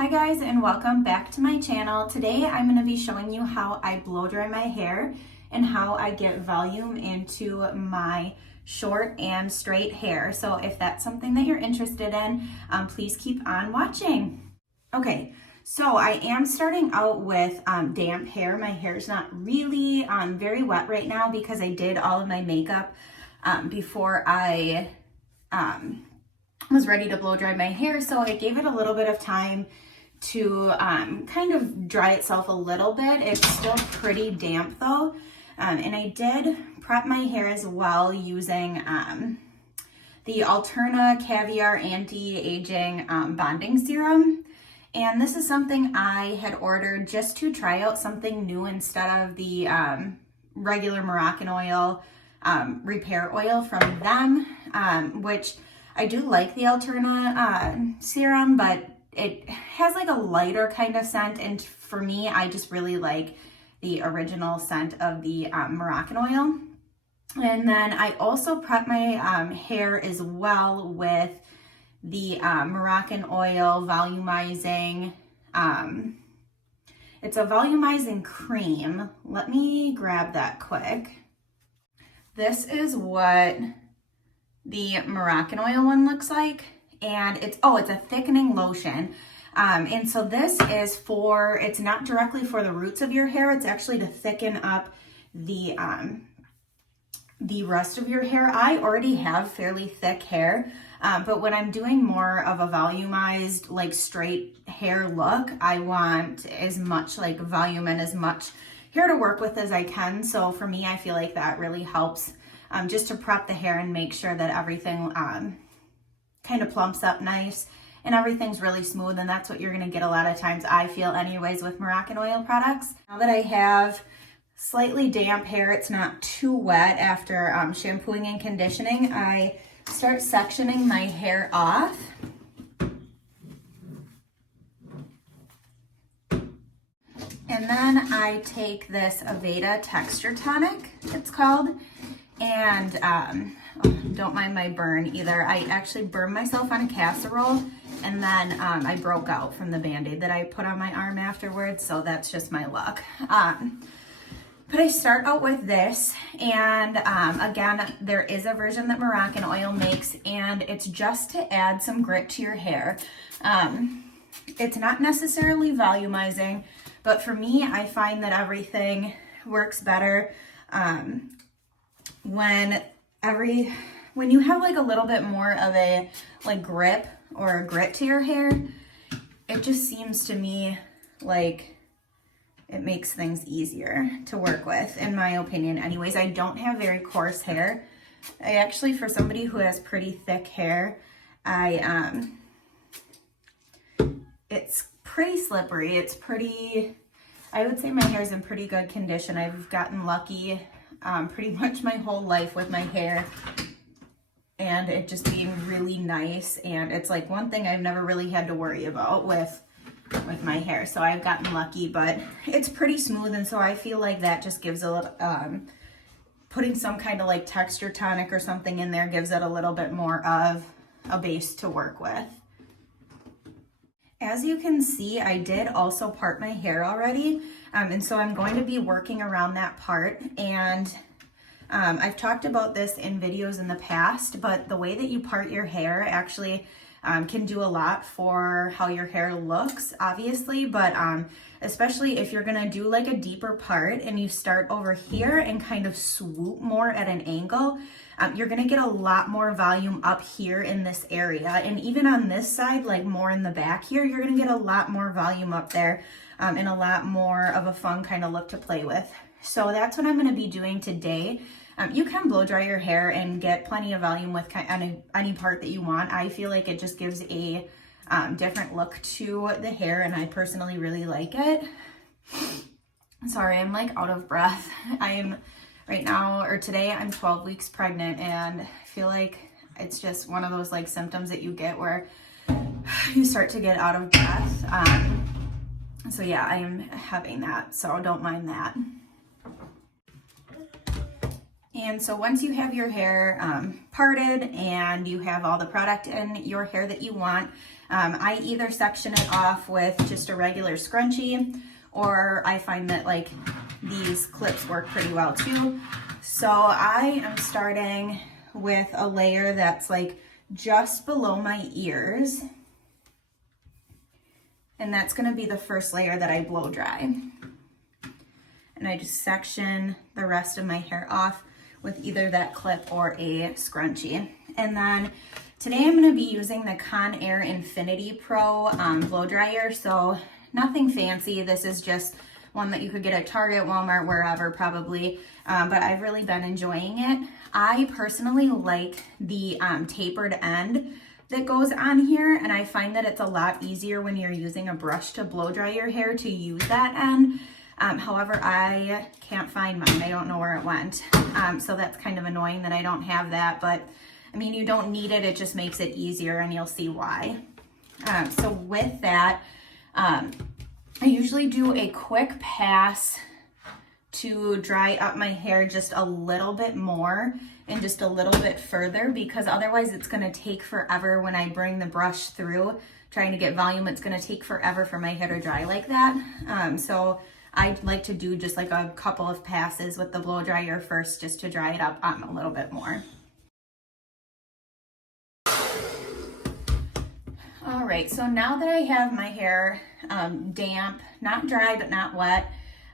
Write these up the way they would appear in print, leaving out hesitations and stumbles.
Hi guys, and welcome back to my channel. Today I'm going to be showing you how I blow dry my hair and how I get volume into my short and straight hair. So if that's something that you're interested in, please keep on watching. Okay, so I am starting out with damp hair. My hair is not really very wet right now because I did all of my makeup before I was ready to blow dry my hair. So I gave it a little bit of time to kind of dry itself a little bit. It's still pretty damp though. And I did prep my hair as well using the Alterna Caviar Anti-Aging Bonding Serum. And this is something I had ordered just to try out something new instead of the regular Moroccanoil repair oil from them, which I do like the Alterna serum, but it has like a lighter kind of scent, and for me, I just really like the original scent of the Moroccanoil. And then I also prep my hair as well with the Moroccanoil volumizing, it's a volumizing cream. Let me grab that quick. This is what the Moroccanoil one looks like, and it's a thickening lotion. And so this is it's not directly for the roots of your hair, it's actually to thicken up the rest of your hair. I already have fairly thick hair, but when I'm doing more of a volumized, like straight hair look, I want as much like volume and as much hair to work with as I can. So for me, I feel like that really helps just to prep the hair and make sure that everything kind of plumps up nice and everything's really smooth. And that's what you're going to get a lot of times, I feel anyways, with Moroccanoil products. Now that I have slightly damp hair, it's not too wet after shampooing and conditioning, I start sectioning my hair off. And then I take this Aveda Texture Tonic, it's called, and don't mind my burn either. I actually burned myself on a casserole, and then I broke out from the Band-Aid that I put on my arm afterwards, so that's just my luck. But I start out with this, and again, there is a version that Moroccanoil makes, and it's just to add some grit to your hair. It's not necessarily volumizing, but for me, I find that everything works better when you have like a little bit more of a like grip or a grit to your hair. It just seems to me like it makes things easier to work with, in my opinion. Anyways, I don't have very coarse hair. I actually, for somebody who has pretty thick hair, it's pretty slippery. It's pretty, I would say my hair's in pretty good condition. I've gotten lucky pretty much my whole life with my hair and it just being really nice. And it's like one thing I've never really had to worry about with my hair. So I've gotten lucky, but it's pretty smooth. And so I feel like that just gives a little, putting some kind of like texture tonic or something in there gives it a little bit more of a base to work with. As you can see, I did also part my hair already. And so I'm going to be working around that part. And I've talked about this in videos in the past, but the way that you part your hair actually can do a lot for how your hair looks, obviously, but especially if you're gonna do like a deeper part and you start over here and kind of swoop more at an angle, you're gonna get a lot more volume up here in this area. And even on this side, like more in the back here, you're gonna get a lot more volume up there and a lot more of a fun kind of look to play with. So that's what I'm gonna be doing today. You can blow dry your hair and get plenty of volume with any part that you want. I feel like it just gives a different look to the hair, and I personally really like it. Sorry, I'm like out of breath. Today I'm 12 weeks pregnant, and I feel like it's just one of those like symptoms that you get where you start to get out of breath. So yeah, I am having that, so don't mind that. And so once you have your hair parted and you have all the product in your hair that you want, I either section it off with just a regular scrunchie, or I find that like these clips work pretty well too. So I am starting with a layer that's like just below my ears. And that's gonna be the first layer that I blow dry. And I just section the rest of my hair off with either that clip or a scrunchie. And then today I'm gonna be using the Conair Infinity Pro blow dryer. So nothing fancy. This is just one that you could get at Target, Walmart, wherever probably. But I've really been enjoying it. I personally like the tapered end that goes on here, and I find that it's a lot easier when you're using a brush to blow dry your hair to use that end. However, I can't find mine. I don't know where it went. So that's kind of annoying that I don't have that, but I mean, you don't need it. It just makes it easier, and you'll see why. So with that, I usually do a quick pass to dry up my hair just a little bit more and just a little bit further, because otherwise it's going to take forever when I bring the brush through trying to get volume. It's going to take forever for my hair to dry like that. So I like to do just like a couple of passes with the blow dryer first, just to dry it up a little bit more. All right, so now that I have my hair damp, not dry but not wet,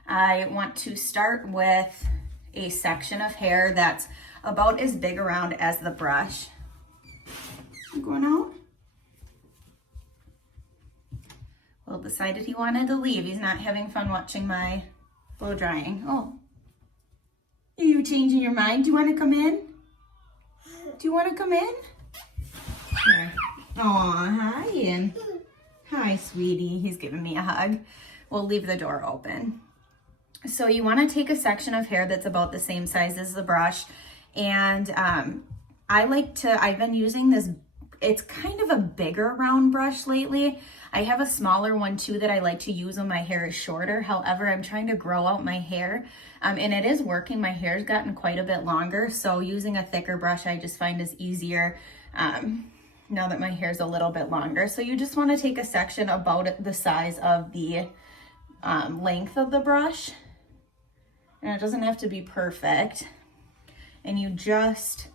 I want to start with a section of hair that's about as big around as the brush. You going out? Will decided he wanted to leave. He's not having fun watching my blow drying. Oh, are you changing your mind? Do you want to come in? Do you want to come in? Here. Aw, hi, and hi, sweetie. He's giving me a hug. We'll leave the door open. So you want to take a section of hair that's about the same size as the brush, and I've been using this, it's kind of a bigger round brush lately. I have a smaller one too that I like to use when my hair is shorter. However, I'm trying to grow out my hair, and it is working. My hair's gotten quite a bit longer, so using a thicker brush I just find is easier now that my hair's a little bit longer. So you just want to take a section about the size of the length of the brush, and it doesn't have to be perfect, and you just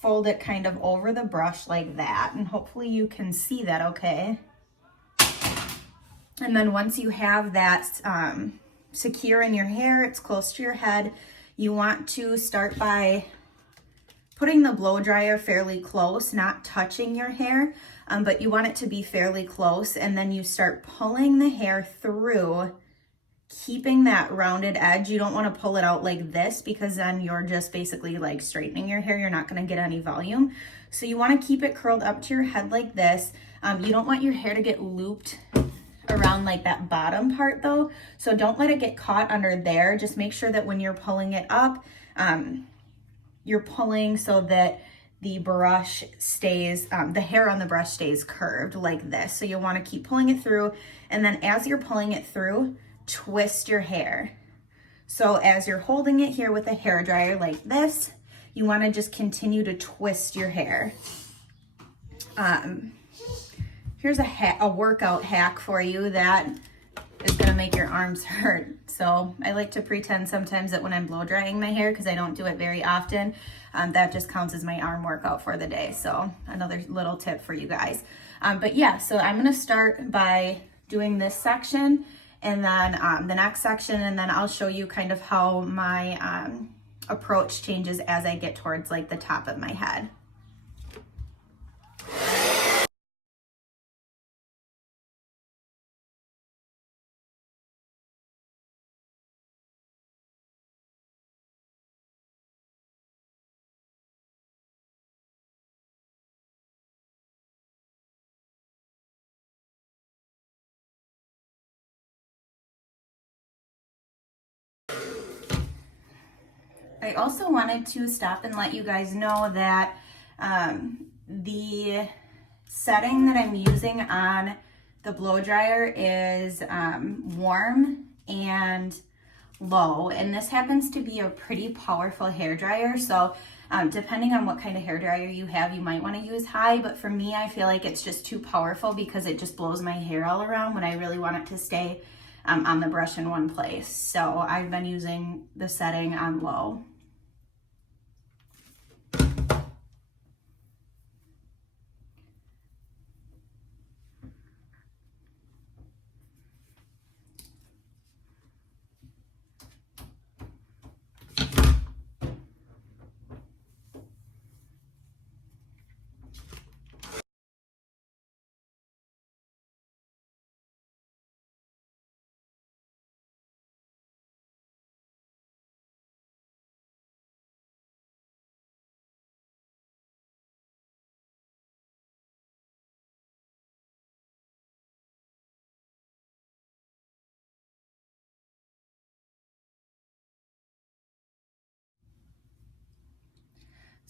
fold it kind of over the brush like that, and hopefully you can see that okay. And then once you have that secure in your hair, it's close to your head, you want to start by putting the blow dryer fairly close, not touching your hair, but you want it to be fairly close, and then you start pulling the hair through, keeping that rounded edge. You don't want to pull it out like this, because then you're just basically like straightening your hair. You're not going to get any volume. So you want to keep it curled up to your head like this. You don't want your hair to get looped around like that bottom part though. So don't let it get caught under there. Just make sure that when you're pulling it up, you're pulling so that the brush stays, the hair on the brush stays curved like this. So you'll want to keep pulling it through. And then as you're pulling it through, twist your hair. So as you're holding it here with a hair dryer like this, you want to just continue to twist your hair. Here's a workout hack for you that is going to make your arms hurt. So I like to pretend sometimes that when I'm blow drying my hair, because I don't do it very often, that just counts as my arm workout for the day. So another little tip for you guys. But yeah, so I'm going to start by doing this section, and then the next section, and then I'll show you kind of how my approach changes as I get towards like the top of my head. I also wanted to stop and let you guys know that the setting that I'm using on the blow dryer is warm and low, and this happens to be a pretty powerful hair dryer. So depending on what kind of hair dryer you have, you might want to use high, but for me, I feel like it's just too powerful because it just blows my hair all around when I really want it to stay on the brush in one place. So I've been using the setting on low.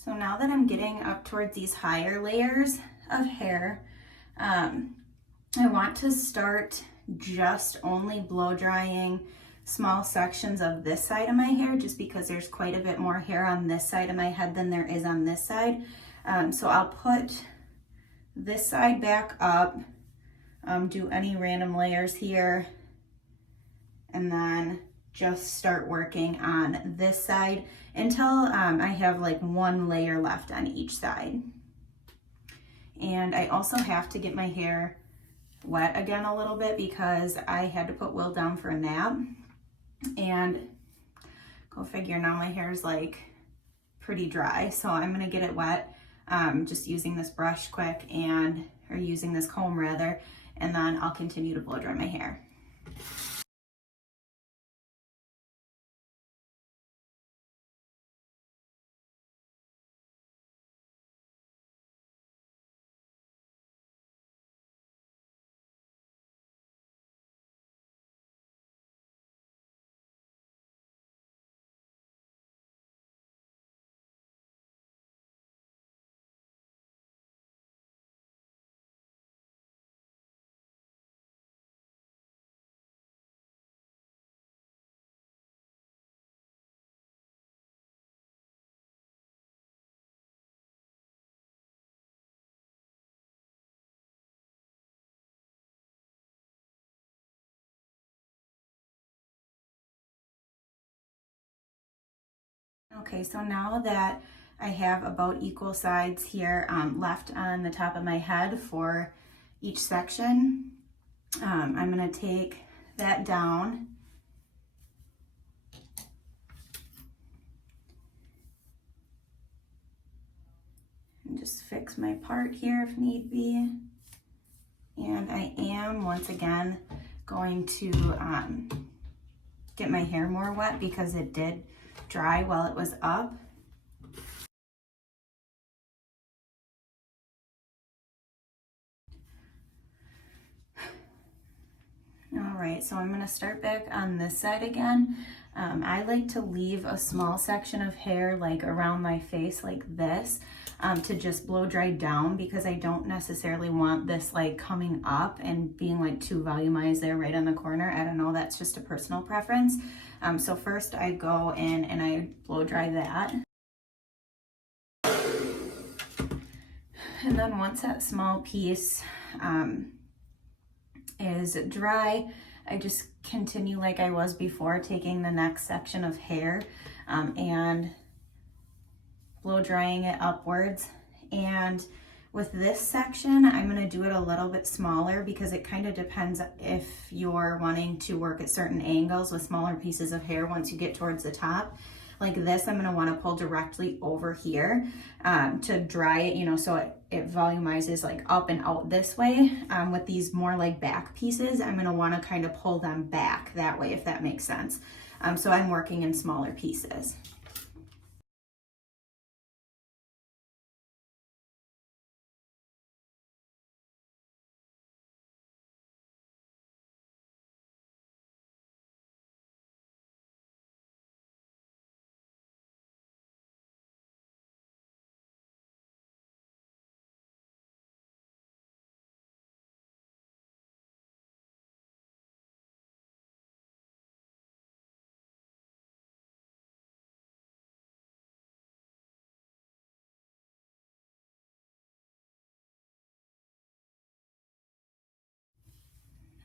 So now that I'm getting up towards these higher layers of hair, I want to start just only blow drying small sections of this side of my hair, just because there's quite a bit more hair on this side of my head than there is on this side. So I'll put this side back up, do any random layers here, and then just start working on this side until I have like one layer left on each side. And I also have to get my hair wet again a little bit because I had to put Will down for a nap, and go figure, now my hair is like pretty dry, so I'm gonna get it wet just using this brush quick, or using this comb rather, and then I'll continue to blow dry my hair. Okay, so now that I have about equal sides here left on the top of my head for each section, I'm gonna take that down and just fix my part here if need be. And I am, once again, going to get my hair more wet because it did dry while it was up. All right, so I'm gonna start back on this side again. I like to leave a small section of hair like around my face like this to just blow dry down, because I don't necessarily want this like coming up and being like too volumized there right on the corner. I don't know, that's just a personal preference. So first I go in and I blow dry that. And then once that small piece is dry, I just continue like I was before, taking the next section of hair and blow drying it upwards. And with this section, I'm gonna do it a little bit smaller because it kind of depends if you're wanting to work at certain angles with smaller pieces of hair once you get towards the top. Like this, I'm gonna wanna pull directly over here to dry it, you know, so it volumizes like up and out this way. With these more like back pieces, I'm gonna wanna kind of pull them back that way, if that makes sense. So I'm working in smaller pieces.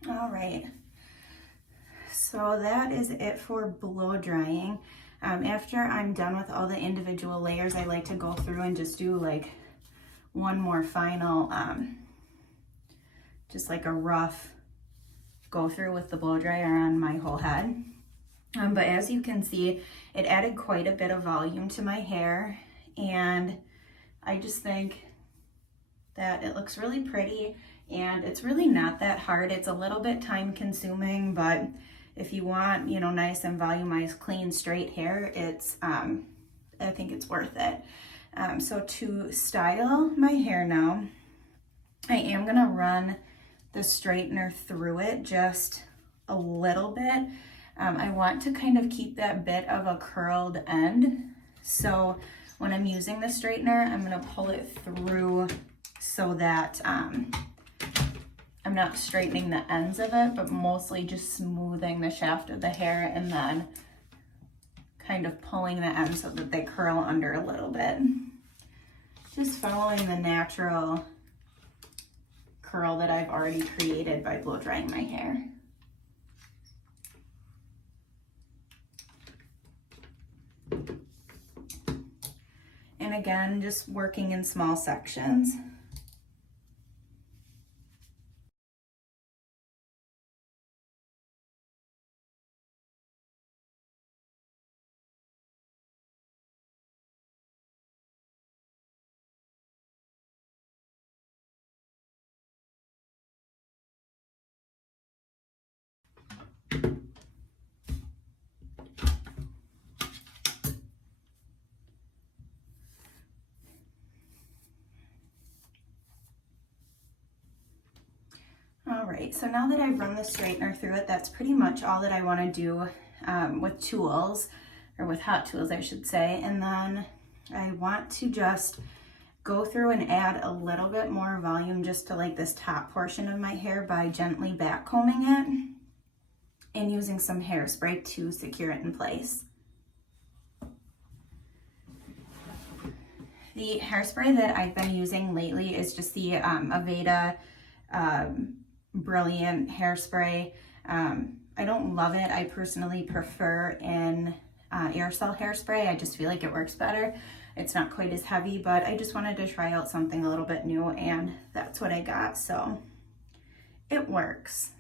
All right, so that is it for blow drying. After I'm done with all the individual layers, I like to go through and just do like one more final, just like a rough go through with the blow dryer on my whole head. But as you can see, it added quite a bit of volume to my hair, and I just think that it looks really pretty, and it's really not that hard. It's a little bit time consuming, but if you want, you know, nice and volumized, clean, straight hair, it's, I think it's worth it. So to style my hair now, I am gonna run the straightener through it just a little bit. I want to kind of keep that bit of a curled end. So when I'm using the straightener, I'm gonna pull it through so that I'm not straightening the ends of it, but mostly just smoothing the shaft of the hair and then kind of pulling the ends so that they curl under a little bit. Just following the natural curl that I've already created by blow drying my hair. And again, just working in small sections. All right, so now that I've run the straightener through it, that's pretty much all that I want to do with tools, or with hot tools, I should say. And then I want to just go through and add a little bit more volume just to like this top portion of my hair by gently back combing it and using some hairspray to secure it in place. The hairspray that I've been using lately is just the Aveda Brilliant hairspray. I don't love it. I personally prefer an aerosol hairspray. I just feel like it works better. It's not quite as heavy, but I just wanted to try out something a little bit new, and that's what I got, so it works.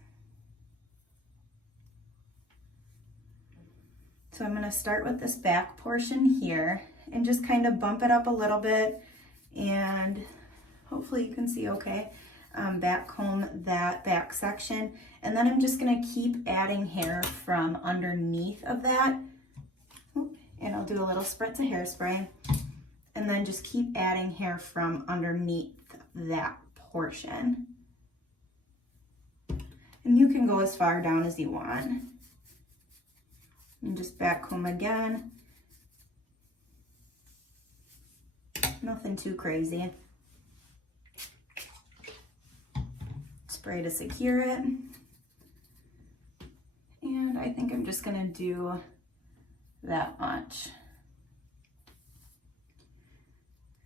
So I'm gonna start with this back portion here and just kind of bump it up a little bit, and hopefully you can see okay. Back comb that back section, and then I'm just gonna keep adding hair from underneath of that, and I'll do a little spritz of hairspray, and then just keep adding hair from underneath that portion. And you can go as far down as you want. And just back comb again. Nothing too crazy. Spray to secure it. And I think I'm just gonna do that much.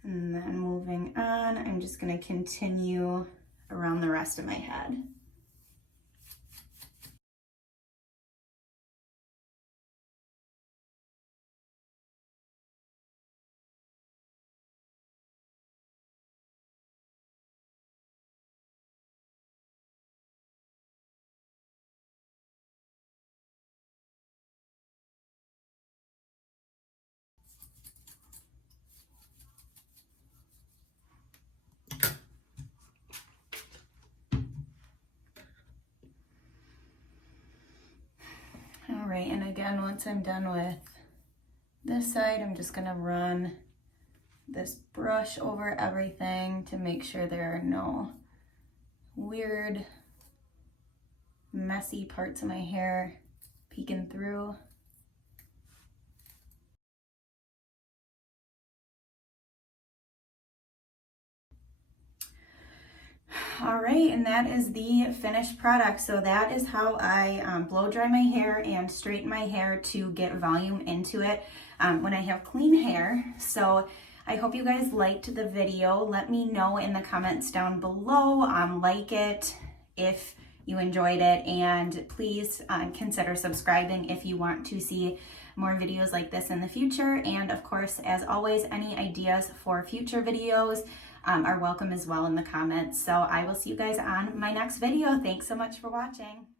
And then moving on, I'm just gonna continue around the rest of my head. All right, and again, once I'm done with this side, I'm just gonna run this brush over everything to make sure there are no weird, messy parts of my hair peeking through. All right, and that is the finished product. So that is how I blow dry my hair and straighten my hair to get volume into it when I have clean hair. So I hope you guys liked the video. Let me know in the comments down below, like it, if you enjoyed it, and please consider subscribing if you want to see more videos like this in the future. And of course, as always, any ideas for future videos are welcome as well in the comments. So I will see you guys on my next video. Thanks so much for watching.